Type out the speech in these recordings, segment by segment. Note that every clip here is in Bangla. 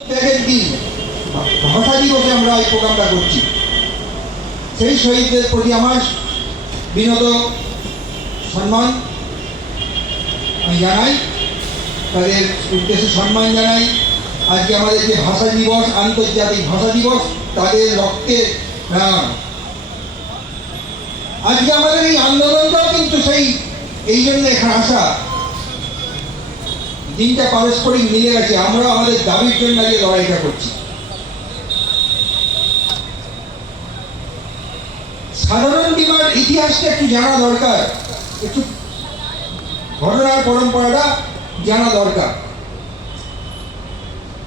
ত্যাগের দিন ভাষা দিবসে আমরা এই প্রোগ্রামটা করছি। সেই শহীদদের প্রতি আমার বিনত সম্মান আমি জানাই, তাদের উদ্দেশ্যে সম্মান জানাই। আজকে আমাদের যে ভাষা দিবস, আন্তর্জাতিক ভাষা দিবস, তাদের রক্তের আজকে আমাদের এই আন্দোলনটাও কিন্তু এই জন্য এখানে আসা, দিনটা পারস্পরিক মিলে গেছে। আমরা আমাদের দাবির জন্য আজকে লড়াইটা করছি। সাধারণ বীমার ইতিহাসটা একটু জানা দরকার, একটু ঘটনার পরম্পরাটা জানা দরকার।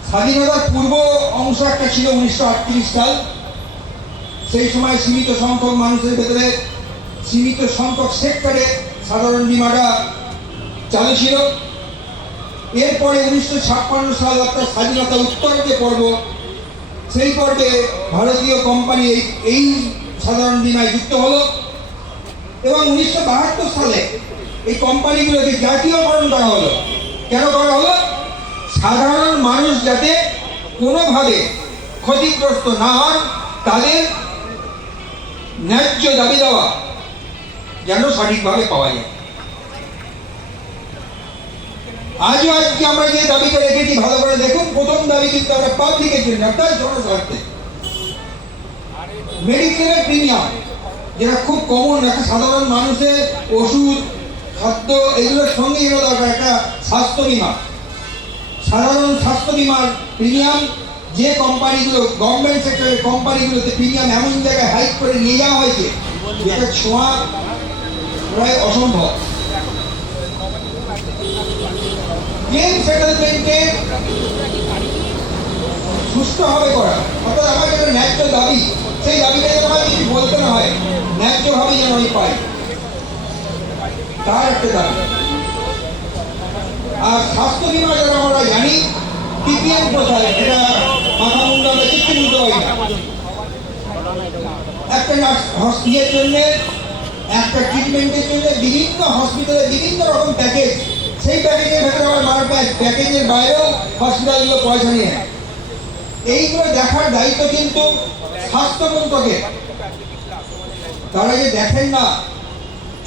স্বাধীনতার পূর্ব অংশ একটা ছিল 1938 সাল। সেই সময় সীমিত সংখ্যক মানুষের ভেতরে সীমিত সংখ্যক সেক্টরে সাধারণ বীমাটা চালু ছিল। এরপরে 1956 সাল অর্থাৎ স্বাধীনতা উত্তর যে পর্ব, সেই পর্বে ভারতীয় কোম্পানি এই সাধারণ বীমায় যুক্ত হলো এবং 1972 সালে এই কোম্পানিগুলোকে জাতীয়করণ করা হলো। কেন করা হলো? সাধারণ মানুষ যাতে কোনোভাবে ক্ষতিগ্রস্ত না হন, তাদের ন্যায্য দাবি দেওয়া যেন সঠিকভাবে পাওয়া যায়। আজকে আমরা যে দাবিটা রেখেছি ভালো করে দেখুন। প্রথম দাবি কিন্তু আমরা পাবলিকের জন্য, অর্থাৎ জনস্বার্থে। মেডিকেলের প্রিমিয়াম যেটা খুব কমন, একটা সাধারণ মানুষের ওষুধ, খাদ্য এগুলোর সঙ্গে এগুলো দরকার একটা স্বাস্থ্য বিমা। সাধারণ স্বাস্থ্য বিমার প্রিমিয়াম যে কোম্পানিগুলো, গভর্নমেন্ট সেক্টরের কোম্পানিগুলোতে প্রিমিয়াম এমন জায়গায় হাইক করে নিয়ে যাওয়া হয়েছে যেটা ছোঁয়া প্রায় অসম্ভব। ক্লেম সেটেলমেন্টে সুষ্ঠুভাবে করা, অর্থাৎ আমার যেটা ন্যায্য দাবি, সেই দাবিটা যেন আমার কিছু বলতে না হয়, ন্যায্যভাবে যেন আমি পাই, তার একটা দাবি। আর স্বাস্থ্য বিমা যারা আমরা জানি পিপিএম কোথায়, এটা মাথা মুন্ডা আমরা কিছু বুঝতে পারি না। একটা হসপিটালের জন্য, একটা ট্রিটমেন্টের জন্য বিভিন্ন হসপিটালে বিভিন্ন রকম প্যাকেজ, সেই প্যাকেজের ভেতরে আমার মার প্যাকেজের বাইরেও হসপিটালগুলো পয়সা নিয়ে এইগুলো দেখার দায়িত্ব কিন্তু স্বাস্থ্য মন্ত্রকের। তারা যে দেখেন না,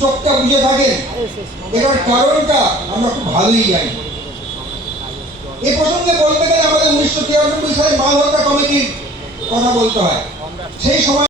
চোখটা বুঝে থাকেন, এটার কারণটা আমরা খুব ভালোই জানি। এ প্রসঙ্গে বলতে গেলে আমাদের 1993 সালে মালহোত্রা কমিটির কথা বলতে হয়। সেই সময়